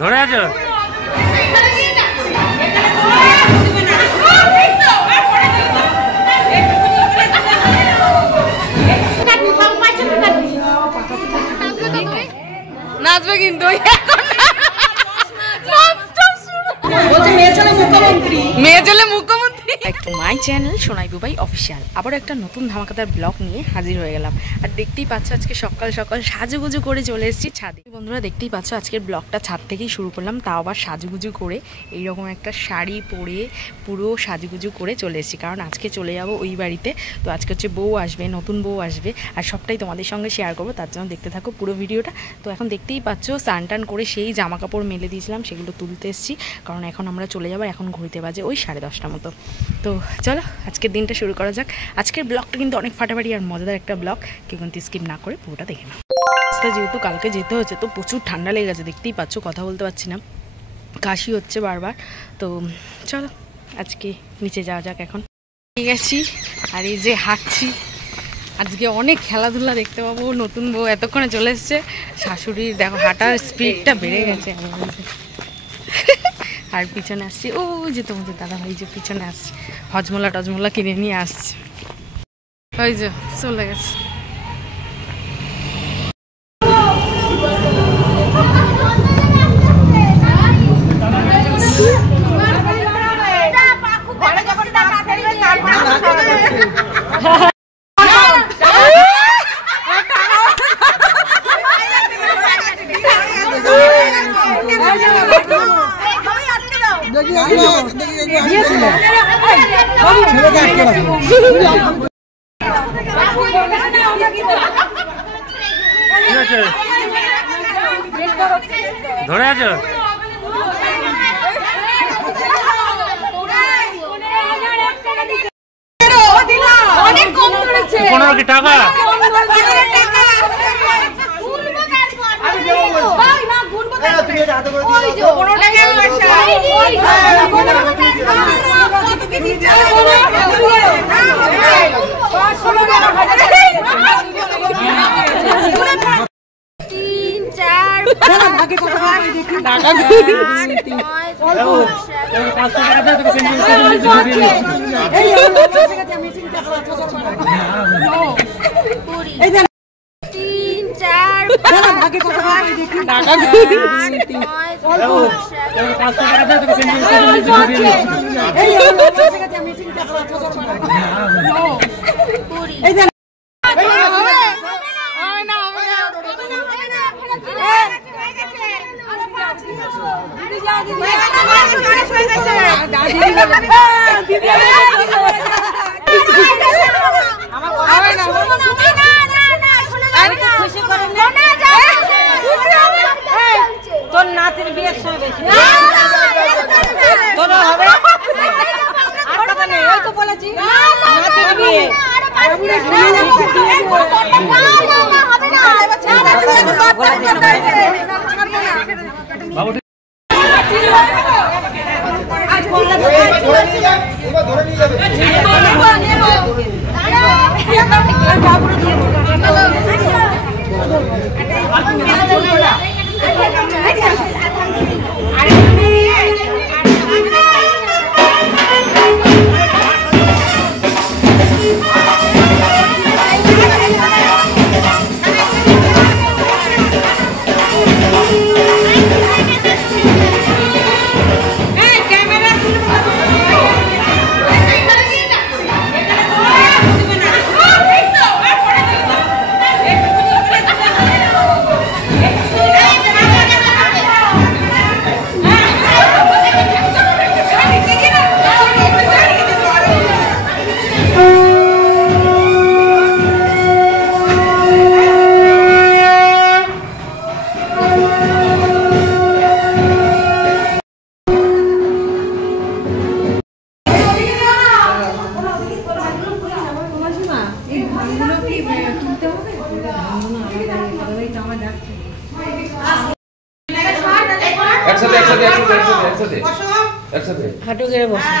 ধরে আছো? নাচবে কিন্তু মেয়ে চলে মুখ্যমন্ত্রী। একটু my channel Sonai Bubai official আবার একটা নতুন ধামাকাদার ব্লগ নিয়ে হাজির হয়ে গেলাম। আর দেখতেই পাচ্ছ আজকে সকাল সকাল সাজুগুজু করে চলে এসেছি ছাদে। বন্ধুরা দেখতেই পাচ্ছ আজকের ব্লগটা ছাদ থেকেই শুরু করলাম, তাও আবার সাজুগুজু করে এইরকম একটা শাড়ি পরে পুরো সাজুগুজু করে চলে এসেছি, কারণ আজকে চলে যাব ওই বাড়িতে। তো আজকে হচ্ছে বউ আসবে, নতুন বউ আসবে, আর সবটাই তোমাদের সঙ্গে শেয়ার করবো, তার জন্য দেখতে থাকো পুরো ভিডিওটা। তো এখন দেখতেই পাচ্ছ স্নান টান করে সেই জামা কাপড় মেলে দিয়েছিলাম, সেগুলো তুলতে এসেছি, কারণ এখন আমরা চলে যাবো। এখন ঘুরতে বাজে ওই 10:30 মতো। তো চলো আজকের দিনটা শুরু করা যাক। আজকের ব্লগটা কিন্তু অনেক ফাটাফাটি আর মজাদার একটা ব্লগ, কেউ কিন্তু স্কিপ না করে পুরোটা দেখে না। যেহেতু কালকে যেতে হচ্ছে তো প্রচুর ঠান্ডা লেগে গেছে, দেখতেই পাচ্ছ কথা বলতে পারছি না, কাশি হচ্ছে বারবার। তো চলো আজকে নিচে যাওয়া যাক। এখন ঠিক আছি আর এই যে হাঁটছি, আজকে অনেক খেলাধুলা দেখতে পাবো। নতুন বউ এতক্ষণে চলে এসছে, শাশুড়ির দেখো হাঁটার স্পিডটা বেড়ে গেছে আর পিছনে আসছি ও যে তোমাদের দাদা ভাই যে পিছনে আসছে, হজমোলা টজমোলা কিনে নিয়ে আসছে, ওই যে চলে গেছে। ধরে আছো? অনেক কম ধরেছে। 15 টাকা তোর নাতির বিয়ের সময় বেশি তোর হবে আর কথা নেই, ওই তো বলেছি নাতির বিয়ে হাঁটু গেড়ে বসে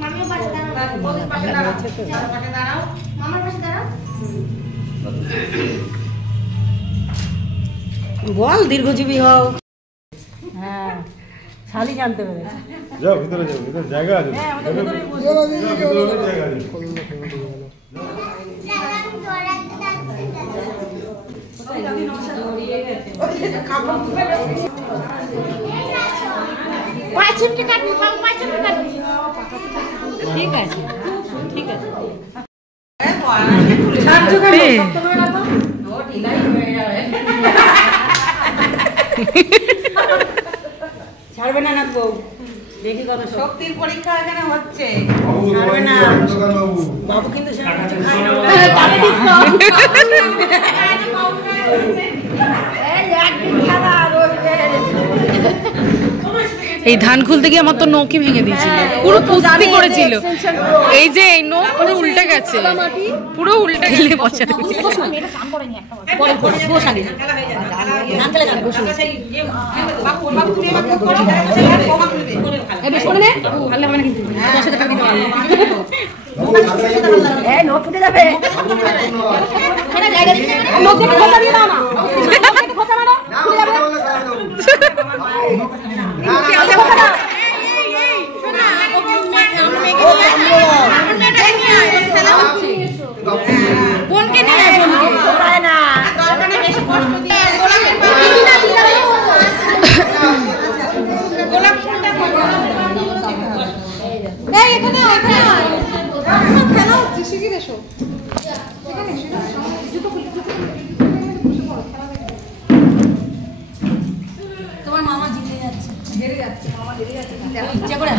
মামার পাশে দাঁড়াও। বল দীর্ঘজীবী হও। হ্যাঁ শালি জানতে পেরেছে। যাও ভিতরে যাও, ভিতরে জায়গা আছে। হ্যাঁ আমাদের ভিতরে বসে ভিতরে জায়গা আছে। ঠিক আছে ঠিক আছে। ছাড়বে না নাথ বউ, দেখি কত শক্তির পরীক্ষা এখানে হচ্ছে। ছাড়বে না বাবু, কিন্তু কিছু খায় না। এই ধান খুলতে গিয়ে আমার তো নৌকি ভেঙে দিয়েছিল, পুরো কুস্তি করেছিল। এই যে এই নৌক পুরো উল্টে গেছে, পুরো উল্টে গেলে বসা তোমার মামা জিতে যাচ্ছে, হেরে যাচ্ছে, মামা হেরে যাচ্ছে, ইচ্ছা করে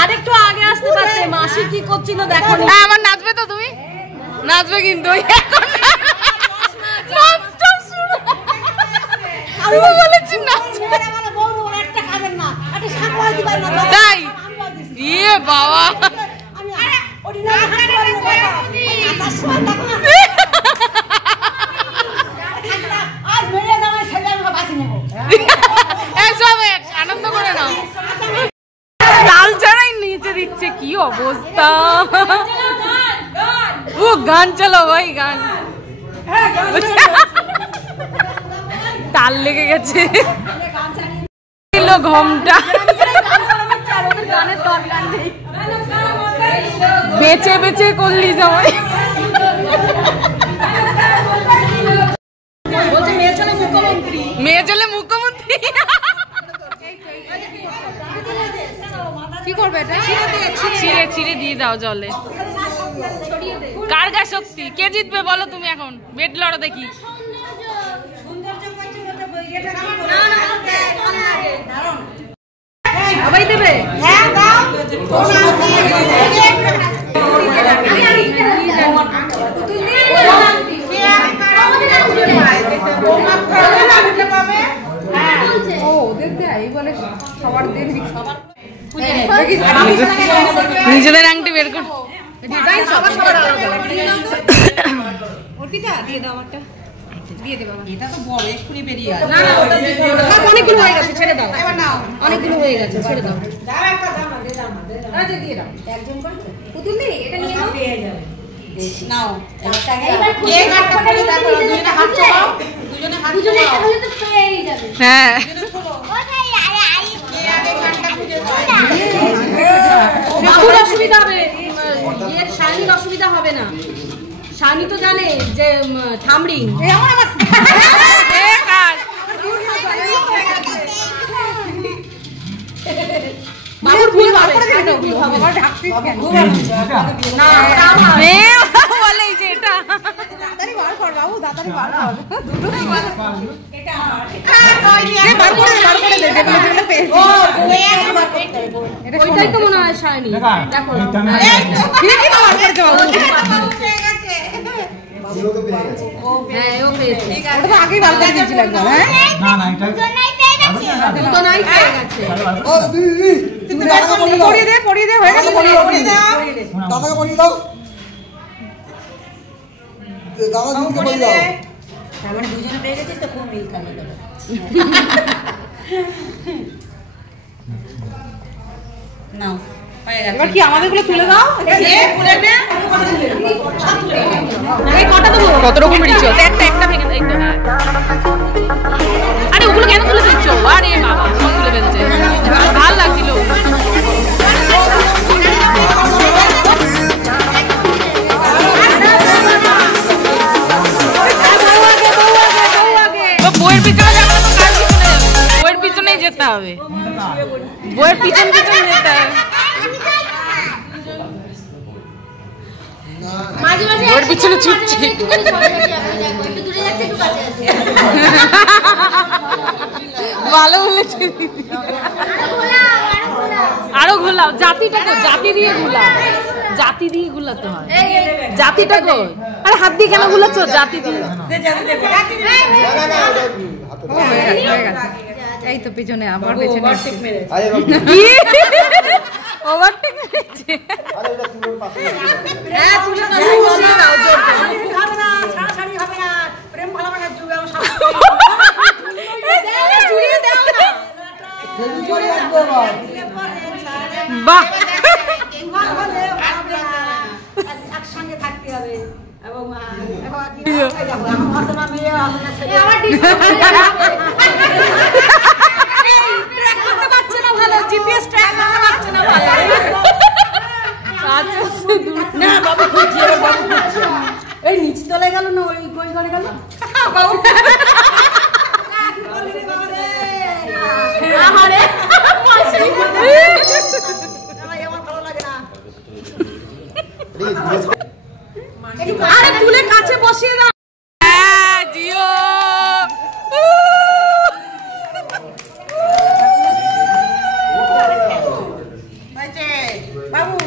আরেকটু আগে আসতে পারতে। মাসি কি করছিল দেখো। আমার নাচবে তো, তুমি নাচবে কিন্তু বলেছি তাই। ইয়ে বাবা, আনন্দ করে নাও। তাল ছাড়াই নিচে দিচ্ছে, কি অবস্থা। ও গান চালাও ভাই, গান। তাল লেগে গেছে, ঘমটা বেচে বেচে করলি সবাই। মেয়ে চলে মুখ্যমন্ত্রী। কি করবে এটা? ছিঁড়ে ছিঁড়ে দিয়ে দাও জলে। কার গা শক্তি, কে জিতবে বলো তুমি এখন? বেট লড়ো দেখি। সবাই দেবে? হ্যাঁ দাও। নিজেদের আংটি বের কর। অনেকগুলো হয়ে গেছে, ছেড়ে দাও। অনেকগুলো হয়ে গেছে, ছেড়ে দাও। হ্যাঁ অসুবিধা হবে, শালিনীর অসুবিধা হবে না। শালিনী তো জানে যে থামরিং বাবুর ভুল হবে, বলে যে এটা ওইটাই তো মনে হয় শালিনী। দেখো হ্যাঁ ও পেয়েছে, আগেই বার করে দিয়েছিল একদম। হ্যাঁ না না এটা দুটো নাই পেয়ে গেছে। ও দিদি তুমি পড়িয়ে দে হয়ে গেছে। পড়িয়ে দাও দাদাকে, পড়িয়ে দাও দাদা, দিদিকে পড়িয়ে দাও। তার মানে দুজনে পেয়ে গেছিস তো, খুব মিল থাকে। নাও এবার কি আমাদেরগুলো তুলে দাও। এই কটা দেবো? কত রকম রিচুয়াল, একটা একটা ভেঙে এই তো। হ্যাঁ, আরে ওগুলো কেন তুলে দিচ্ছ? আরে বাবা সব তুলে ফেলছে, ভালো লাগছিল। বইয়ের পিছনে যাবে না তো কার পিছনে যাবে? বইয়ের পিছনেই যেতে হবে, বইয়ের পিছন পিছন যেতে হবে। বইয়ের পিছনে ছুটছে। ভালো বলেছে, আরো ঘোলাও। জাতিটা কো, জাতি দিয়ে ঘোলাও, জাতি দিয়ে ঘোলাতে হয়। জাতিটা কো, আরে হাত দিয়ে কেন ঘোলাচ্ছ? জাতি দিয়ে। এই তো পিছনে আবার পেছনে ওভারটেক মেরেছে। হ্যাঁ তুলে দাও জোর করে। ছাড়াছাড়ি হবে না, প্রেম ভালোবাসার যুগে জুড়িয়ে দাও না। বাহ, একসঙ্গে থাকতে হবে এবং ভালো জিপিএস ট্র্যাক করতে পারছে না ভালো। এই নিচ তলে গেল না, ওই কই ঘরে গেল আরে তুলে কাছে বসিয়ে দাও। হ্যাঁ জিও। বাবু